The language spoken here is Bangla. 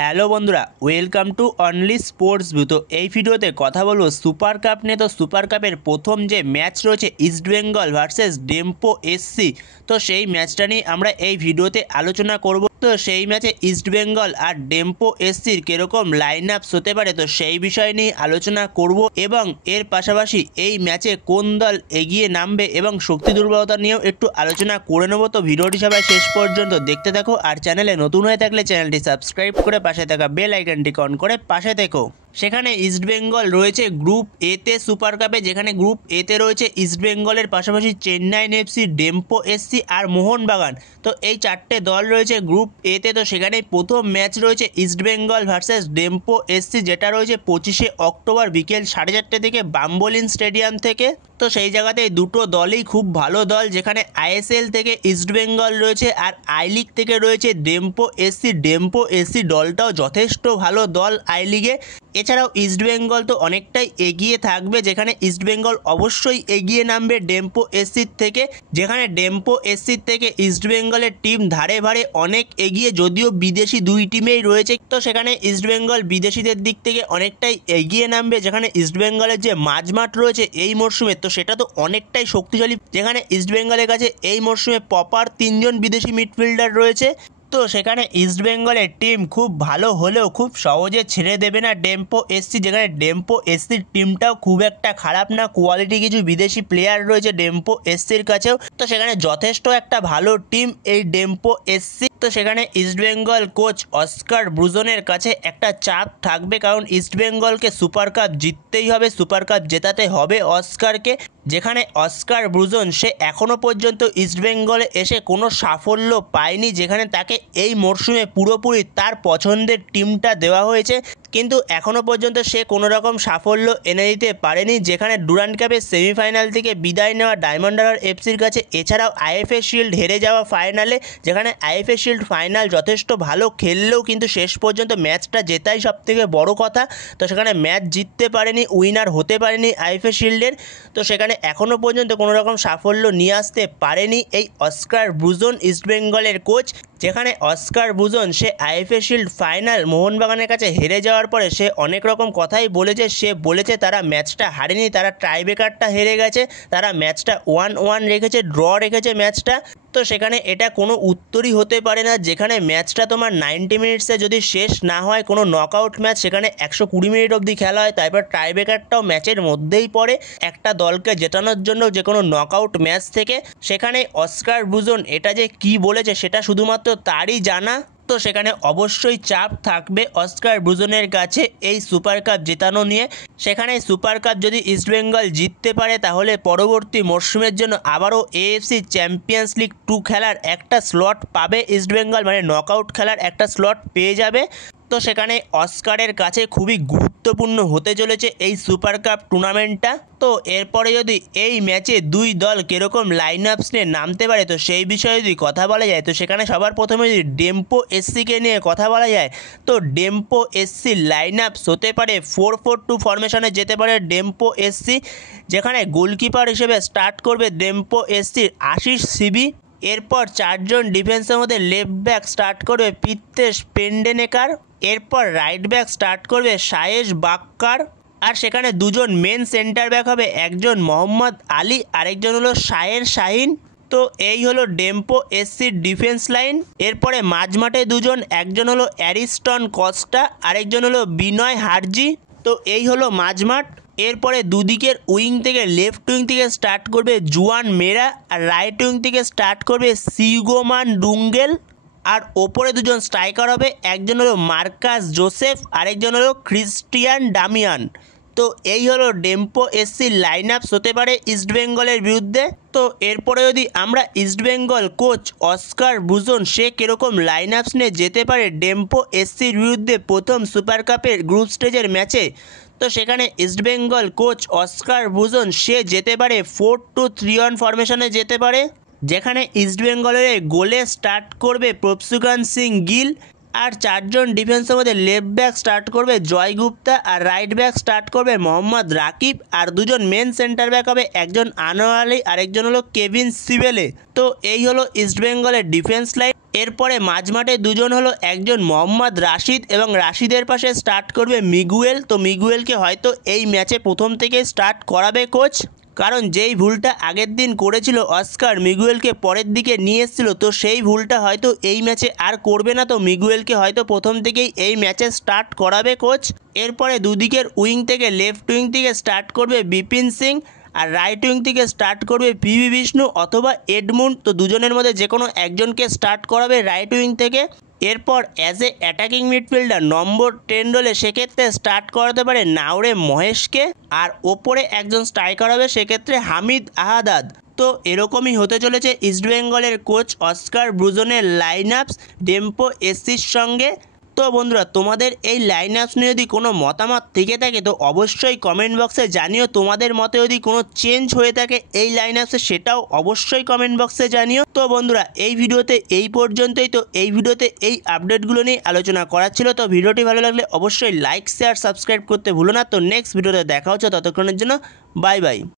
হ্যালো বন্ধুরা, welcome to only sports view. তো এই ভিডিওতে কথা বলবো সুপার কাপ নিয়ে। তো সুপার কাপের প্রথম যে ম্যাচ রয়েছে ইস্টবেঙ্গল ভার্সেস ডেম্পো এসসি, তো সেই ম্যাচটা নিয়ে আমরা এই ভিডিওতে আলোচনা করব। তো সেই ম্যাচে ইস্টবেঙ্গল আর ডেম্পো এসসির কীরকম লাইন আপস হতে পারে, তো সেই বিষয় নিয়ে আলোচনা করব এবং এর পাশাপাশি এই ম্যাচে কোন দল এগিয়ে নামবে এবং শক্তি দুর্বলতা নিয়েও একটু আলোচনা করে নেব। তো ভিডিওটি সবাই শেষ পর্যন্ত দেখতে থাকো, আর চ্যানেলে নতুন হয়ে থাকলে চ্যানেলটি সাবস্ক্রাইব করে পাশে থাকা বেল আইকনটি অন করে পাশে থেকো। সেখানে ইস্টবেঙ্গল রয়েছে গ্রুপ এতে সুপার কাপে, যেখানে গ্রুপ এতে রয়েছে ইস্টবেঙ্গলের পাশাপাশি চেন্নাইন এফসি, ডেম্পো এসসি আর মোহনবাগান। তো এই চারটে দল রয়েছে গ্রুপ এতে। তো সেখানে প্রথম ম্যাচ রয়েছে ইস্টবেঙ্গল ভার্সেস ডেম্পো এসসি, যেটা রয়েছে 25শে অক্টোবর বিকেল 4:30 থেকে বাম্বোলিন স্টেডিয়াম থেকে। তো সেই জায়গাতে দুটো দলই খুব ভালো দল, যেখানে আইএসএল থেকে ইস্টবেঙ্গল রয়েছে আর আই লিগ থেকে রয়েছে ডেম্পো এসসি। ডেম্পো এসসি দলটাও যথেষ্ট ভালো দল আই লিগে। এছাড়াও ইস্টবেঙ্গল তো অনেকটাই এগিয়ে থাকবে, যেখানে ইস্টবেঙ্গল অবশ্যই এগিয়ে নামবে ডেম্পো এসসির থেকে, যেখানে ডেম্পো এসসির থেকে ইস্টবেঙ্গলের টিম ধারে ভারে অনেক এগিয়ে, যদিও বিদেশি দুই টিমেই রয়েছে। তো সেখানে ইস্টবেঙ্গল বিদেশিদের দিক থেকে অনেকটাই এগিয়ে নামবে, যেখানে ইস্টবেঙ্গলের যে মাঝমাঠ রয়েছে এই মরশুমে, তো সেটা তো অনেকটাই শক্তিশালী, যেখানে ইস্টবেঙ্গলের কাছে এই মরশুমে প্রপার 3জন বিদেশি মিডফিল্ডার রয়েছে। তো সেখানে ইস্টবেঙ্গলের টিম খুব ভালো হলেও খুব সহজে ছেড়ে দেবে না ডেম্পো এসসি, যেখানে ডেম্পো এসসির টিমটাও খুব একটা খারাপ না, কোয়ালিটি কিছু বিদেশি প্লেয়ার রয়েছে ডেম্পো এসসির কাছেও। তো সেখানে যথেষ্ট একটা ভালো টিম এই ডেম্পো এসসি। তো সেখানে ইস্টবেঙ্গল কোচ অস্কার ব্রুজনের কাছে একটা চাপ থাকবে, কারণ ইস্টবেঙ্গলকে সুপার কাপ জিততেই হবে, সুপার কাপ জেতাতে হবে অস্কারকে। যেখানে অস্কার ব্রুজন সে এখনও পর্যন্ত ইস্টবেঙ্গলে এসে কোনো সাফল্য পায়নি, যেখানে তাকে এই মরশুমে পুরোপুরি তার পছন্দের টিমটা দেওয়া হয়েছে, কিন্তু এখনও পর্যন্ত সে কোনো রকম সাফল্য এনে দিতে পারেনি। যেখানে ডুরান্ড কাপের সেমিফাইনাল থেকে বিদায় নেওয়া ডায়মন্ড হারবার এফসির কাছে, এছাড়াও আইএফএ শিল্ড হেরে যাওয়া ফাইনালে, যেখানে আইএফএ শিল্ড ফাইনাল যথেষ্ট ভালো খেললেও কিন্তু শেষ পর্যন্ত ম্যাচটা জেতাই সবথেকে বড় কথা। তো সেখানে ম্যাচ জিততে পারেনি, উইনার হতে পারেনি আইএফএ শিল্ডের। তো সেখানে এখনও পর্যন্ত কোনো রকম সাফল্য নিয়ে আসতে পারেনি এই অস্কার ব্রুজন ইস্টবেঙ্গলের কোচ। যেখানে অস্কার ব্রুজন সে আইএফএ শিল্ড ফাইনাল মোহনবাগানের কাছে হেরে যাওয়ার পরে সে অনেক রকম কথাই বলেছে। সে বলেছে তারা ম্যাচটা হারেনি, তারা টাইব্রেকারটা হেরে গেছে, তারা ম্যাচটা 1-1 রেখেছে, ড্র রেখেছে ম্যাচটা। তো সেখানে এটা কোনো উত্তরই হতে পারে না, যেখানে ম্যাচটা তোমার 90 মিনিটসে যদি শেষ না হয়, কোনো নকআউট ম্যাচ সেখানে 120 মিনিট অবধি খেলা হয়, তারপর টাইব্রেকারটাও ম্যাচের মধ্যেই পড়ে একটা দলকে জেতানোর জন্য যে কোনো নকআউট ম্যাচ থেকে। সেখানে অস্কার ব্রুজন এটা যে কি বলেছে সেটা শুধুমাত্র তারই জানা। তো সেখানে অবশ্যই চাপ থাকবে অস্কার ব্রুজনের কাছে এই সুপার কাপ জেতানো নিয়ে। সেখানে সুপার কাপ যদি ইস্টবেঙ্গল জিততে পারে, তাহলে পরবর্তী মরশুমের জন্য আবারও এএফসি চ্যাম্পিয়ন্স লিগ 2 খেলার একটা স্লট পাবে ইস্টবেঙ্গল, মানে নকআউট খেলার একটা স্লট পেয়ে যাবে। তো সেখানে অস্কারের কাছে খুবই গুরুত্বপূর্ণ হতে চলেছে এই সুপার কাপ টুর্নামেন্টটা। তো এরপরে যদি এই ম্যাচে দুই দল কীরকম লাইন আপস নিয়ে নামতে পারে, তো সেই বিষয়ে যদি কথা বলা যায়, তো সেখানে সবার প্রথমে যদি ডেম্পো এসসিকে নিয়ে কথা বলা যায়, তো ডেম্পো এসসি লাইন আপস হতে পারে 4-4-2 ফরমেশনে যেতে পারে ডেম্পো এসসি, যেখানে গোলকিপার হিসেবে স্টার্ট করবে ডেম্পো এসসির আশিস সিবি। এরপর 4জন ডিফেন্সের মধ্যে লেফট ব্যাক স্টার্ট করবে পিত্তেশ পেন্ডেনেকার। এরপর রাইট ব্যাক স্টার্ট করবে সায়েশ বাক্কার। আর সেখানে দুজন মেন সেন্টার ব্যাক হবে, একজন মোহাম্মদ আলী, আরেকজন হলো শাহের শাহিন। তো এই হলো ডেম্পো এসসির ডিফেন্স লাইন। এরপরে মাঝমাঠে দুজন, একজন হলো অ্যারিস্টন কস্টা, আরেকজন হলো বিনয় হারজি। তো এই হলো মাঝমাঠ। এরপরে দুদিকের উইং থেকে, লেফট উইং থেকে স্টার্ট করবে জুয়ান মেরা, আর রাইট উইং থেকে স্টার্ট করবে সিগোমান ডুঙ্গেল। আর ওপরে দুজন স্ট্রাইকার হবে, একজন হলো মার্কাস জোসেফ, আরেকজন হলো ক্রিস্টিয়ান ডামিয়ান। তো এই হলো ডেম্পো এসসির লাইন আপস হতে পারে ইস্টবেঙ্গলের বিরুদ্ধে। তো এরপরে যদি আমরা ইস্টবেঙ্গল কোচ অস্কার ব্রুজন সে কীরকম লাইন আপস নিয়ে যেতে পারে ডেম্পো এসসির বিরুদ্ধে প্রথম সুপার কাপের গ্রুপ স্টেজের ম্যাচে, তো সেখানে ইস্টবেঙ্গল কোচ অস্কার ব্রুজন সে যেতে পারে 4-2-3-1 ফরমেশনে যেতে পারে, যেখানে ইস্টবেঙ্গলের গোলে স্টার্ট করবে প্রভসুগান সিং গিল। আর 4জন ডিফেন্সের মধ্যে লেফট ব্যাক স্টার্ট করবে জয় গুপ্তা, আর রাইট ব্যাক স্টার্ট করবে মোহাম্মদ রাকিব। আর দুজন মেন সেন্টার ব্যাক হবে, একজন আনোয়ার আলী, আরেকজন হলো কেভিন সিবেলে। তো এই হলো ইস্টবেঙ্গলের ডিফেন্স লাইন। এরপরে মাঝমাঠে দুজন হলো, একজন মোহাম্মদ রাশিদ এবং রাশিদের পাশে স্টার্ট করবে মিগুয়েল। তো মিগুয়েলকে হয়তো এই ম্যাচে প্রথম থেকে স্টার্ট করাবে কোচ, কারণ যেই ভুলটা আগের দিন করেছিল অস্কার মিগুয়েলকে পরের দিকে নিয়ে এসেছিল, তো সেই ভুলটা হয়তো এই ম্যাচে আর করবে না। তো মিগুয়েলকে হয়তো প্রথম থেকেই এই ম্যাচে স্টার্ট করাবে কোচ। এরপরে দুদিকের উইং থেকে লেফট উইং থেকে স্টার্ট করবে বিপিন সিং, আর রাইট উইং থেকে স্টার্ট করবে পিভি বিষ্ণু অথবা এডমুন্ড। তো দুজনের মধ্যে যে কোনো একজনকে স্টার্ট করাবে রাইট উইং থেকে। এরপর অ্যাজ এ অ্যাটাকিং মিডফিল্ডার নম্বর 10 রোলে সেক্ষেত্রে স্টার্ট করাতে পারে নাওরে মহেশকে, আর ওপরে একজন স্ট্রাইকার হবে সেক্ষেত্রে হামিদ আহাদাদ। তো এরকমই হতে চলেছে ইস্টবেঙ্গলের কোচ অস্কার ব্রুজনের লাইন আপস ডেম্পো এসসির সঙ্গে। তো বন্ধুরা, তোমাদের এই লাইন আপস নিয়ে যদি কোনো মতামত থেকে থাকে তো অবশ্যই কমেন্ট বক্সে জানিও। তোমাদের মতে যদি কোনো চেঞ্জ হয়ে থাকে এই লাইন আপসে সেটাও অবশ্যই কমেন্ট বক্সে জানিও। তো বন্ধুরা, এই ভিডিওতে এই পর্যন্তই। তো এই ভিডিওতে এই আপডেটগুলো নিয়ে আলোচনা করার ছিল। তো ভিডিওটি ভালো লাগলে অবশ্যই লাইক শেয়ার সাবস্ক্রাইব করতে ভুলো না। তো নেক্সট ভিডিওতে দেখা হচ্ছে, ততক্ষণের জন্য বাই বাই।